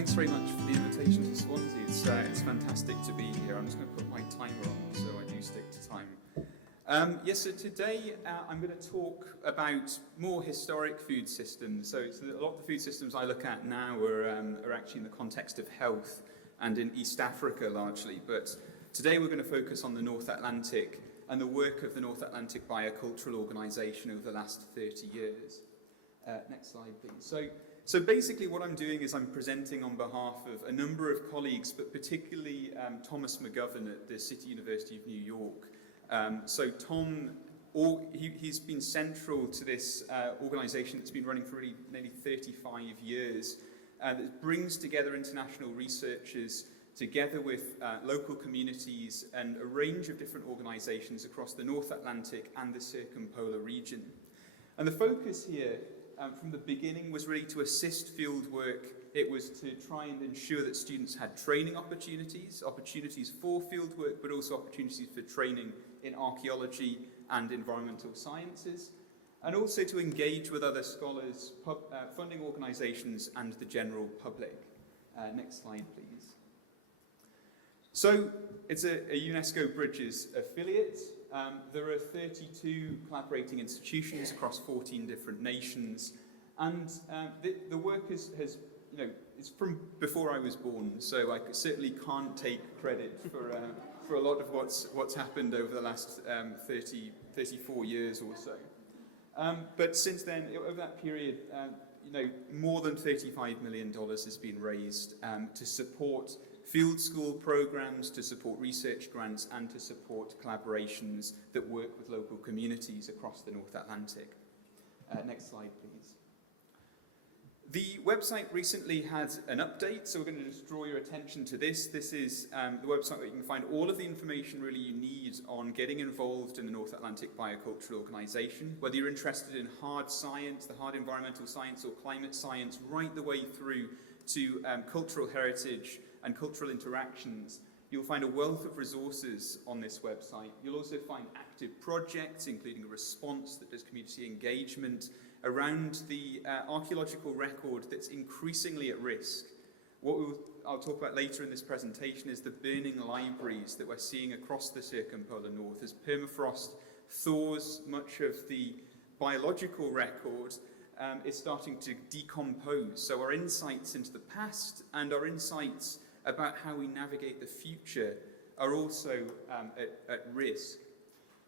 Thanks very much for the invitation to Swansea. It's fantastic to be here. I'm just going to put my timer on so I do stick to time. So today I'm going to talk about more historic food systems. So a lot of the food systems I look at now are actually in the context of health and in East Africa largely. But today we're going to focus on the North Atlantic and the work of the North Atlantic Biocultural Organization over the last 30 years. Next slide, please. So basically what I'm doing is I'm presenting on behalf of a number of colleagues, but particularly Thomas McGovern at the City University of New York. So Tom, he's been central to this organisation that's been running for really nearly 35 years, that brings together international researchers together with local communities and a range of different organisations across the North Atlantic and the Circumpolar region. And the focus here from the beginning was really to assist field work. It was to try and ensure that students had training opportunities for field work, but also opportunities for training in archaeology and environmental sciences, and also to engage with other scholars, funding organisations, and the general public. Next slide, please. So it's a UNESCO Bridges affiliate. There are 32 collaborating institutions across 14 different nations, and the work has it's from before I was born, so I certainly can't take credit for a lot of what's happened over the last 34 years or so. But since then, over that period, more than $35 million has been raised to support field school programs, to support research grants, and to support collaborations that work with local communities across the North Atlantic. Next slide, please. The website recently had an update, so we're going to just draw your attention to this. This is the website where you can find all of the information really you need on getting involved in the North Atlantic Biocultural Organization, whether you're interested in hard science, the hard environmental science, or climate science, right the way through to cultural heritage and cultural interactions. You'll find a wealth of resources on this website. You'll also find active projects, including a response that does community engagement around the archaeological record that's increasingly at risk. What I'll talk about later in this presentation is the burning libraries that we're seeing across the Circumpolar North as permafrost thaws much of the biological record is starting to decompose. So our insights into the past and our insights about how we navigate the future are also at risk.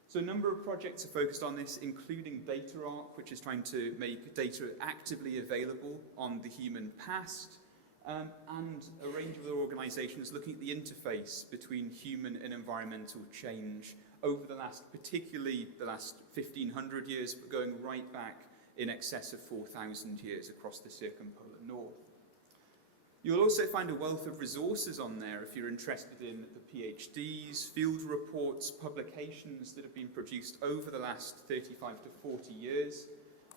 So a number of projects are focused on this, including DataArc, which is trying to make data actively available on the human past, and a range of other organisations looking at the interface between human and environmental change over particularly the last 1,500 years, but going right back in excess of 4,000 years across the Circumpolar North. You'll also find a wealth of resources on there if you're interested in the PhDs, field reports, publications that have been produced over the last 35 to 40 years,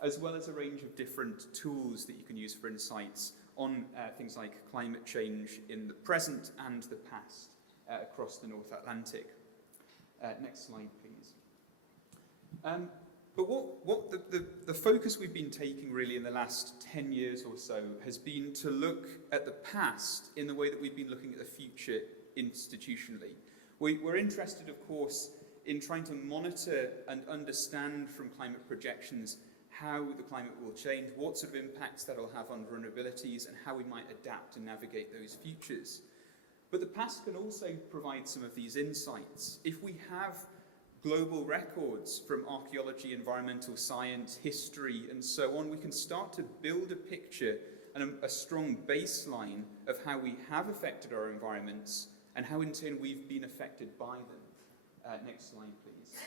as well as a range of different tools that you can use for insights on things like climate change in the present and the past across the North Atlantic. Next slide, please. But what the focus we've been taking really in the last 10 years or so has been to look at the past in the way that we've been looking at the future institutionally. We're interested, of course, in trying to monitor and understand from climate projections how the climate will change, what sort of impacts that will have on vulnerabilities, and how we might adapt and navigate those futures. But the past can also provide some of these insights. If we have global records from archaeology, environmental science, history, and so on, we can start to build a picture and a strong baseline of how we have affected our environments and how in turn we've been affected by them. Next slide, please.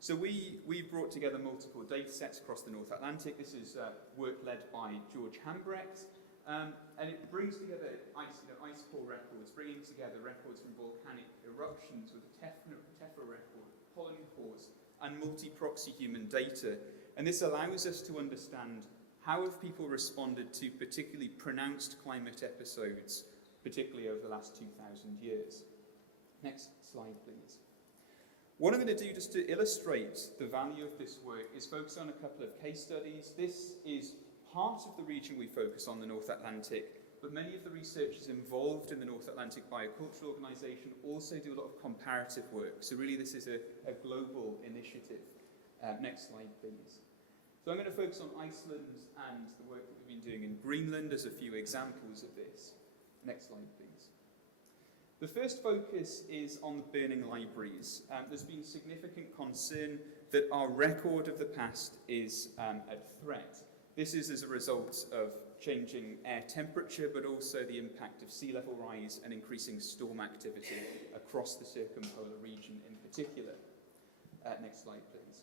So we brought together multiple data sets across the North Atlantic. This is work led by George Hambrecht, and it brings together ice core records, bringing together records from volcanic eruptions with a tephra record, pollen cores, and multi-proxy human data. And this allows us to understand how have people responded to particularly pronounced climate episodes, particularly over the last 2,000 years. Next slide, please. What I'm going to do just to illustrate the value of this work is focus on a couple of case studies. This is part of the region we focus on, the North Atlantic, but many of the researchers involved in the North Atlantic Biocultural Organisation also do a lot of comparative work. So really this is a global initiative. Next slide, please. So I'm going to focus on Iceland and the work that we've been doing in Greenland as a few examples of this. Next slide, please. The first focus is on the burning libraries. There's been significant concern that our record of the past is at threat. This is as a result of changing air temperature, but also the impact of sea level rise and increasing storm activity across the Circumpolar region in particular. Next slide, please.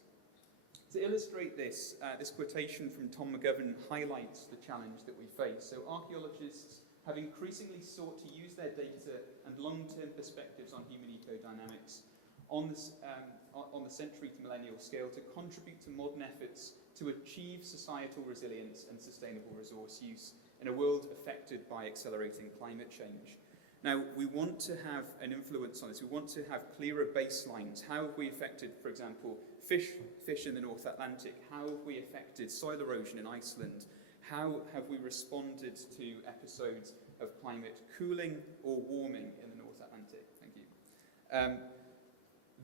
To illustrate this, this quotation from Tom McGovern highlights the challenge that we face. So archaeologists have increasingly sought to use their data and long-term perspectives on human ecodynamics on the century to millennial scale to contribute to modern efforts to achieve societal resilience and sustainable resource use in a world affected by accelerating climate change. Now, we want to have an influence on this. We want to have clearer baselines. How have we affected, for example, fish in the North Atlantic? How have we affected soil erosion in Iceland? How have we responded to episodes of climate cooling or warming in the North Atlantic? Thank you.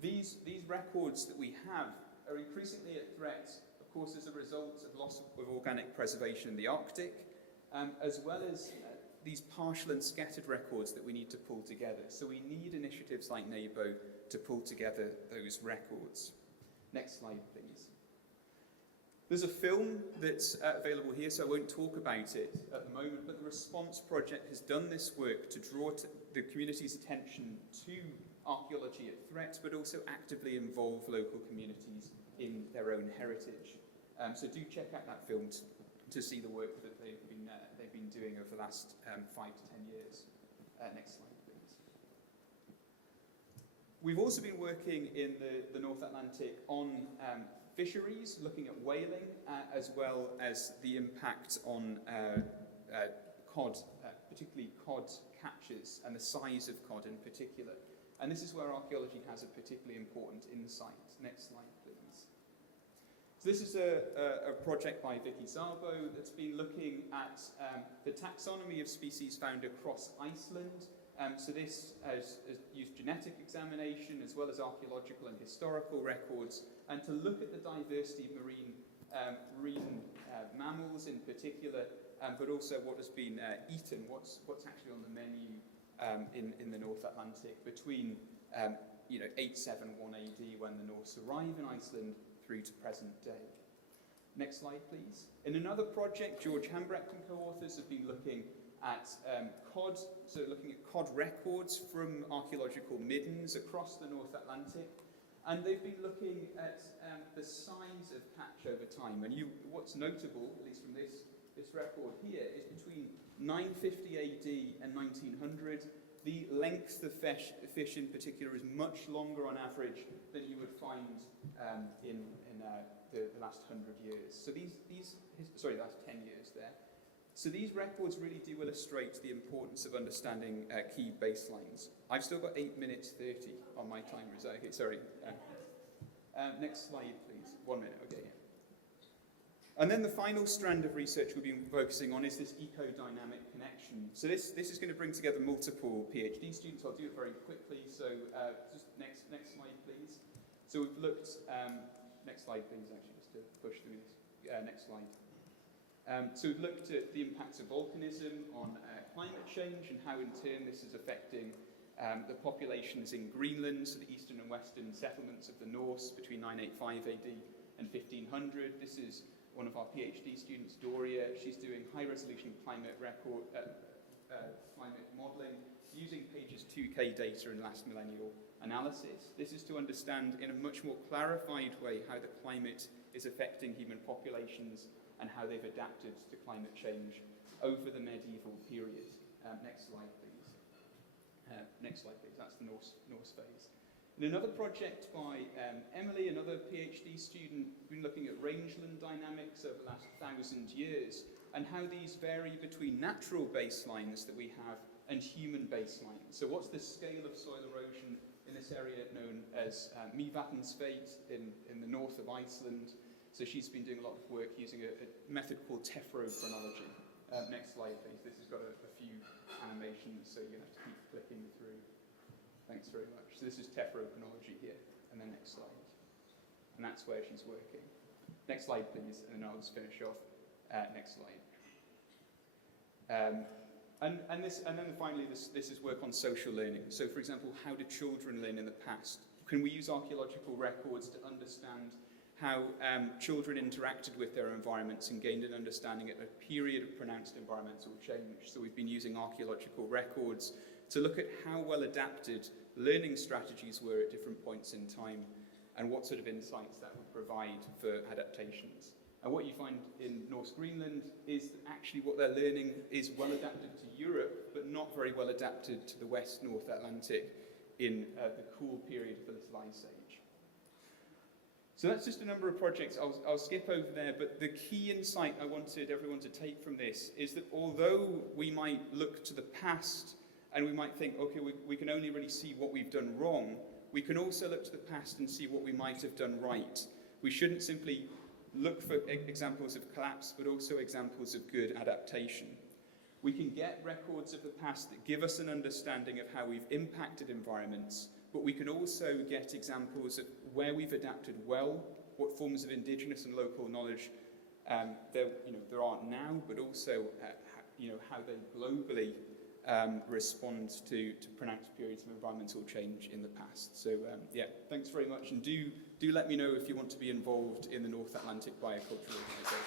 These records that we have are increasingly at threat, of course, as a result of loss of organic preservation in the Arctic, as well as these partial and scattered records that we need to pull together. So we need initiatives like NABO to pull together those records. Next slide, please. There's a film that's available here, so I won't talk about it at the moment, but the Response Project has done this work to draw the community's attention to archaeology at threat, but also actively involve local communities in their own heritage. So do check out that film to see the work that they've been doing over the last 5 to 10 years. Next slide, please. We've also been working in the North Atlantic on fisheries, looking at whaling, as well as the impact on cod, particularly cod catches, and the size of cod in particular. And this is where archaeology has a particularly important insight. Next slide, please. So this is a project by Vicky Szabo that's been looking at the taxonomy of species found across Iceland. So this has used genetic examination as well as archaeological and historical records, and to look at the diversity of marine mammals in particular, but also what has been eaten, what's actually on the menu in the North Atlantic between 871 AD when the Norse arrive in Iceland through to present day. Next slide, please. In another project, George Hambrecht and co-authors have been looking at cod, so looking at cod records from archaeological middens across the North Atlantic, and they've been looking at the size of catch over time. And what's notable, at least from this record here, is between 950 AD and 1900, the length of fish in particular is much longer on average than you would find in the last 100 years. So the last 10 years there. So these records really do illustrate the importance of understanding key baselines. I've still got 8 minutes 30 on my timer. Is that okay? Sorry. Next slide, please. 1 minute. Okay. Yeah. And then the final strand of research we've been focusing on is this ecodynamic connection. So this is going to bring together multiple PhD students. I'll do it very quickly. So just next slide, please. So we've looked. Next slide, please. Actually, just to push through this. Next slide. So we've looked at the impacts of volcanism on climate change and how in turn this is affecting the populations in Greenland, so the eastern and western settlements of the Norse between 985 AD and 1500. This is one of our PhD students, Doria. She's doing high-resolution climate modelling using Pages 2K data and last millennial analysis. This is to understand in a much more clarified way how the climate is affecting human populations and how they've adapted to climate change over the medieval period. Next slide, please. Next slide, please. That's the Norse phase. In another project by Emily, another PhD student, we've been looking at rangeland dynamics over the last 1,000 years and how these vary between natural baselines that we have and human baselines. So what's the scale of soil erosion in this area known as Mývatnsveit in the north of Iceland? So she's been doing a lot of work using a method called tephrochronology. Next slide, please. This has got a few animations, so you're going to have to keep clicking through. Thanks very much. So this is tephrochronology here, and then next slide. And that's where she's working. Next slide, please, and then I'll just finish off. Next slide. And then finally, this is work on social learning. So, for example, how did children learn in the past? Can we use archaeological records to understand how children interacted with their environments and gained an understanding at a period of pronounced environmental change? So we've been using archaeological records to look at how well adapted learning strategies were at different points in time and what sort of insights that would provide for adaptations. And what you find in North Greenland is that actually what they're learning is well adapted to Europe, but not very well adapted to the West North Atlantic in the cool period of the Little Ice Age. So that's just a number of projects. I'll skip over there, but the key insight I wanted everyone to take from this is that although we might look to the past and we might think, okay, we can only really see what we've done wrong, we can also look to the past and see what we might have done right. We shouldn't simply look for examples of collapse, but also examples of good adaptation. We can get records of the past that give us an understanding of how we've impacted environments, but we can also get examples of where we've adapted well, what forms of indigenous and local knowledge there are now, but also how they globally respond to pronounced periods of environmental change in the past. So yeah, thanks very much, and do let me know if you want to be involved in the North Atlantic Biocultural Organisation.